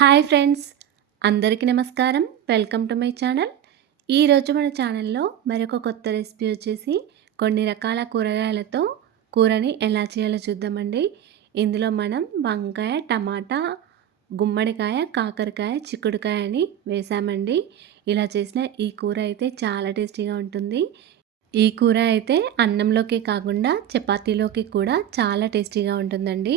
Hi friends, అందరికీ నమస్కారం. Welcome to my channel. ఈరోజు మన ఛానల్లో మరొక కొత్త రెసిపీ వచ్చేసి కొన్ని రకాల కూరగాయలతో కూరని ఎలా చేయాలో చూద్దామండి. ఇందులో మనం వంకాయ, టమాటా, గుమ్మడికాయ, కాకరకాయ, చిక్కుడుకాయ అని వేసామండి. ఇలా చేసిన ఈ కూర అయితే చాలా టేస్టీగా ఉంటుంది. ఈ కూర అయితే అన్నంలోకి కాకుండా చపాతీలోకి కూడా చాలా టేస్టీగా ఉంటుందండి.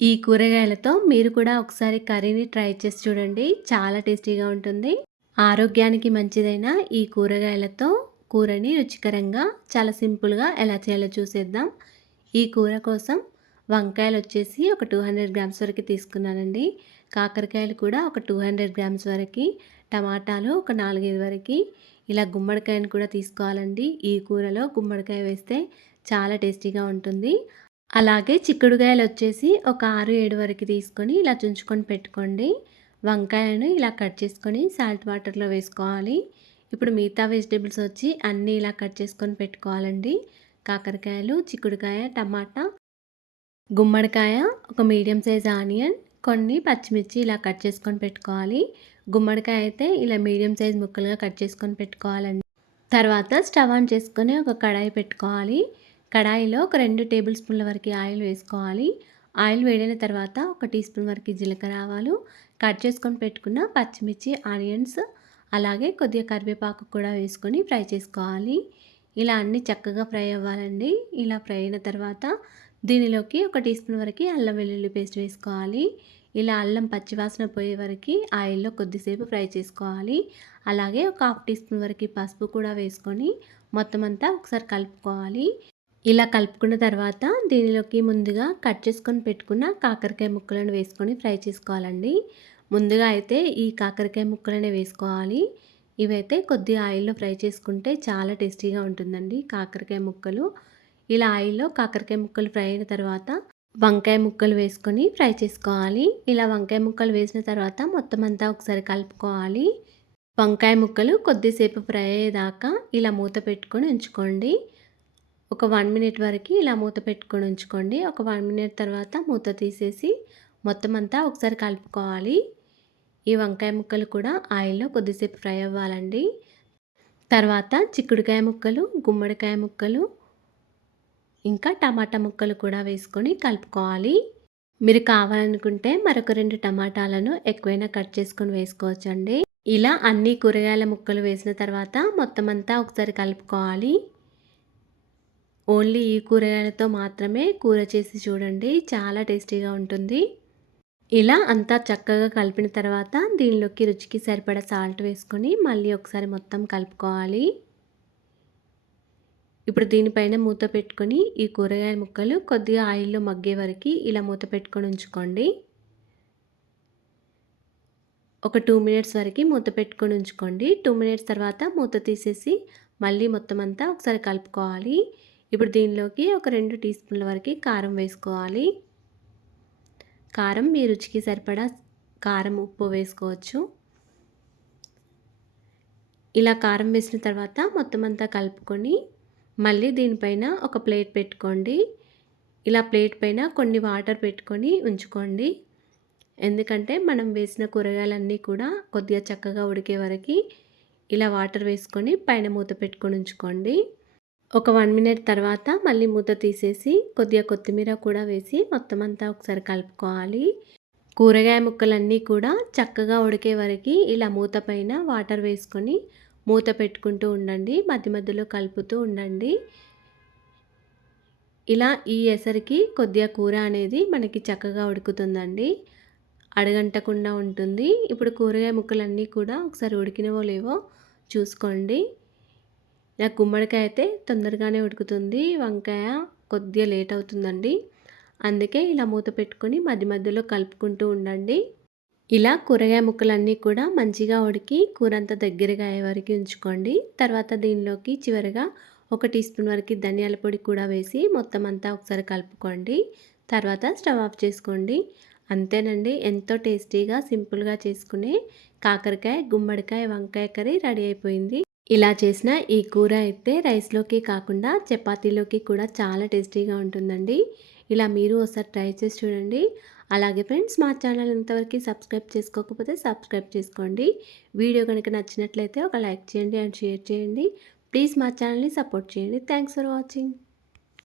ఈ కూరగాయలతో మీరు కూడా ఒకసారి కర్రీని ట్రై చేసి చూడండి, చాలా టేస్టీగా ఉంటుంది. ఆరోగ్యానికి మంచిదైన ఈ కూరగాయలతో కూరని రుచికరంగా చాలా సింపుల్గా ఎలా చేయాలో చూసేద్దాం. ఈ కూర కోసం వంకాయలు వచ్చేసి ఒక 200 గ్రామ్స్ వరకు తీసుకున్నానండి. కాకరకాయలు కూడా ఒక 200 గ్రామ్స్ వరకు, టమాటాలు ఒక 4-5 వరకు. ఇలా గుమ్మడికాయను కూడా తీసుకోవాలండి. ఈ కూరలో గుమ్మడికాయ వేస్తే చాలా టేస్టీగా ఉంటుంది. అలాగే చిక్కుడుకాయలు వచ్చేసి ఒక 6-7 వరకు తీసుకొని ఇలా తుంచుకొని పెట్టుకోండి. వంకాయలను ఇలా కట్ చేసుకొని సాల్ట్ వాటర్లో వేసుకోవాలి. ఇప్పుడు మిగతా వెజిటేబుల్స్ వచ్చి అన్నీ ఇలా కట్ చేసుకొని పెట్టుకోవాలండి. కాకరకాయలు, చిక్కుడుకాయ, టమాటా, గుమ్మడికాయ, ఒక మీడియం సైజ్ ఆనియన్, కొన్ని పచ్చిమిర్చి ఇలా కట్ చేసుకొని పెట్టుకోవాలి. గుమ్మడికాయ అయితే ఇలా మీడియం సైజ్ ముక్కలుగా కట్ చేసుకొని పెట్టుకోవాలండి. తర్వాత స్టవ్ ఆన్ చేసుకొని ఒక కడాయి పెట్టుకోవాలి. కడాయిలో ఒక 2 టేబుల్ స్పూన్ల వరకు ఆయిల్ వేసుకోవాలి. ఆయిల్ వేడైన తర్వాత ఒక టీ స్పూన్ వరకు జీలకర్ర ఆవాలు, కట్ చేసుకొని పెట్టుకున్న పచ్చిమిర్చి, ఆనియన్స్, అలాగే కొద్దిగా కరివేపాకు కూడా వేసుకొని ఫ్రై చేసుకోవాలి. ఇలా అన్నీ చక్కగా ఫ్రై అవ్వాలండి. ఇలా ఫ్రై అయిన తర్వాత దీనిలోకి ఒక టీ స్పూన్ వరకు అల్లం వెల్లుల్లి పేస్ట్ వేసుకోవాలి. ఇలా అల్లం పచ్చివాసన పోయే వరకు ఆయిల్లో కొద్దిసేపు ఫ్రై చేసుకోవాలి. అలాగే ఒక హాఫ్ టీ స్పూన్ వరకు పసుపు కూడా వేసుకొని మొత్తం అంతా ఒకసారి కలుపుకోవాలి. ఇలా కలుపుకున్న తర్వాత దీనిలోకి ముందుగా కట్ చేసుకొని పెట్టుకున్న కాకరకాయ ముక్కలను వేసుకొని ఫ్రై చేసుకోవాలండి. ముందుగా అయితే ఈ కాకరకాయ ముక్కలనే వేసుకోవాలి. ఇవైతే కొద్దిగా ఆయిల్లో ఫ్రై చేసుకుంటే చాలా టేస్టీగా ఉంటుందండి కాకరకాయ ముక్కలు. ఇలా ఆయిల్లో కాకరకాయ ముక్కలు ఫ్రై అయిన తర్వాత వంకాయ ముక్కలు వేసుకొని ఫ్రై చేసుకోవాలి. ఇలా వంకాయ ముక్కలు వేసిన తర్వాత మొత్తం అంతా ఒకసారి కలుపుకోవాలి. వంకాయ ముక్కలు కొద్దిసేపు ఫ్రై అయ్యేదాకా ఇలా మూత పెట్టుకొని ఉంచుకోండి. ఒక 1 మినిట్ వరకు ఇలా మూత పెట్టుకొని ఉంచుకోండి. ఒక 1 మినిట్ తర్వాత మూత తీసేసి మొత్తం అంతా ఒకసారి కలుపుకోవాలి. ఈ వంకాయ ముక్కలు కూడా ఆయిల్లో కొద్దిసేపు ఫ్రై అవ్వాలండి. తర్వాత చిక్కుడుకాయ ముక్కలు, గుమ్మడికాయ ముక్కలు, ఇంకా టమాటా ముక్కలు కూడా వేసుకొని కలుపుకోవాలి. మీరు కావాలనుకుంటే మరొక 2 టమాటాలను ఎక్కువైనా కట్ చేసుకొని వేసుకోవచ్చండి. ఇలా అన్ని కూరగాయల ముక్కలు వేసిన తర్వాత మొత్తం అంతా ఒకసారి కలుపుకోవాలి. ఓన్లీ ఈ కూరగాయలతో మాత్రమే కూర చేసి చూడండి, చాలా టేస్టీగా ఉంటుంది. ఇలా అంతా చక్కగా కలిపిన తర్వాత దీనిలోకి రుచికి సరిపడా సాల్ట్ వేసుకొని మళ్ళీ ఒకసారి మొత్తం కలుపుకోవాలి. ఇప్పుడు దీనిపైన మూత పెట్టుకొని ఈ కూరగాయల ముక్కలు కొద్దిగా ఆయిల్లో మగ్గే వరకు ఇలా మూత పెట్టుకొని ఉంచుకోండి. ఒక 2 మినిట్స్ వరకు మూత పెట్టుకొని ఉంచుకోండి. 2 మినిట్స్ తర్వాత మూత తీసేసి మళ్ళీ మొత్తం అంతా ఒకసారి కలుపుకోవాలి. ఇప్పుడు దీనిలోకి ఒక 2 టీ స్పూన్ల వరకు కారం వేసుకోవాలి. కారం మీ రుచికి సరిపడా కారం, ఉప్పు వేసుకోవచ్చు. ఇలా కారం వేసిన తర్వాత మొత్తం అంతా కలుపుకొని మళ్ళీ దీనిపైన ఒక ప్లేట్ పెట్టుకోండి. ఇలా ప్లేట్ పైన కొన్ని వాటర్ పెట్టుకొని ఉంచుకోండి. ఎందుకంటే మనం వేసిన కూరగాయలన్నీ కూడా కొద్దిగా చక్కగా ఉడికే వరకు ఇలా వాటర్ వేసుకొని పైన మూత పెట్టుకొని ఉంచుకోండి. ఒక 1 మినిట్ తర్వాత మళ్ళీ మూత తీసేసి కొద్దిగా కొత్తిమీర కూడా వేసి మొత్తం అంతా ఒకసారి కలుపుకోవాలి. కూరగాయ ముక్కలన్నీ కూడా చక్కగా ఉడికే వరకు ఇలా మూత పైన వాటర్ వేసుకొని మూత పెట్టుకుంటూ ఉండండి. మధ్య మధ్యలో కలుపుతూ ఉండండి. ఇలా ఈ ఎసరికి కొద్దిగా కూర అనేది మనకి చక్కగా ఉడుకుతుందండి, అడగంటకుండా ఉంటుంది. ఇప్పుడు కూరగాయ ముక్కలన్నీ కూడా ఒకసారి ఉడికినవో లేవో చూసుకోండి. ఇలా గుమ్మడికాయ అయితే తొందరగానే ఉడుకుతుంది, వంకాయ కొద్దిగా లేట్ అవుతుందండి. అందుకే ఇలా మూత పెట్టుకొని మధ్య మధ్యలో కలుపుకుంటూ ఉండండి. ఇలా కూరగాయ ముక్కలన్నీ కూడా మంచిగా ఉడికి కూర అంతా దగ్గరగా అయ్యే వరకు ఉంచుకోండి. తర్వాత దీనిలోకి చివరిగా ఒక టీ స్పూన్ వరకు ధనియాల పొడి కూడా వేసి మొత్తం అంతా ఒకసారి కలుపుకోండి. తర్వాత స్టవ్ ఆఫ్ చేసుకోండి. అంతేనండి, ఎంతో టేస్టీగా సింపుల్గా చేసుకునే కాకరకాయ, గుమ్మడికాయ, వంకాయ కర్రీ రెడీ అయిపోయింది. ఇలా చేసిన ఈ కూర అయితే రైస్లోకి కాకుండా చపాతీలోకి కూడా చాలా టేస్టీగా ఉంటుందండి. ఇలా మీరు ఒకసారి ట్రై చేసి చూడండి. అలాగే ఫ్రెండ్స్ మా ఛానల్ ఇంతవరకు సబ్స్క్రైబ్ చేసుకోకపోతే సబ్స్క్రైబ్ చేసుకోండి. వీడియో కనుక నచ్చినట్లయితే ఒక లైక్ చేయండి అండ్ షేర్ చేయండి. ప్లీజ్ మా ఛానల్ని సపోర్ట్ చేయండి. Thanks for watching.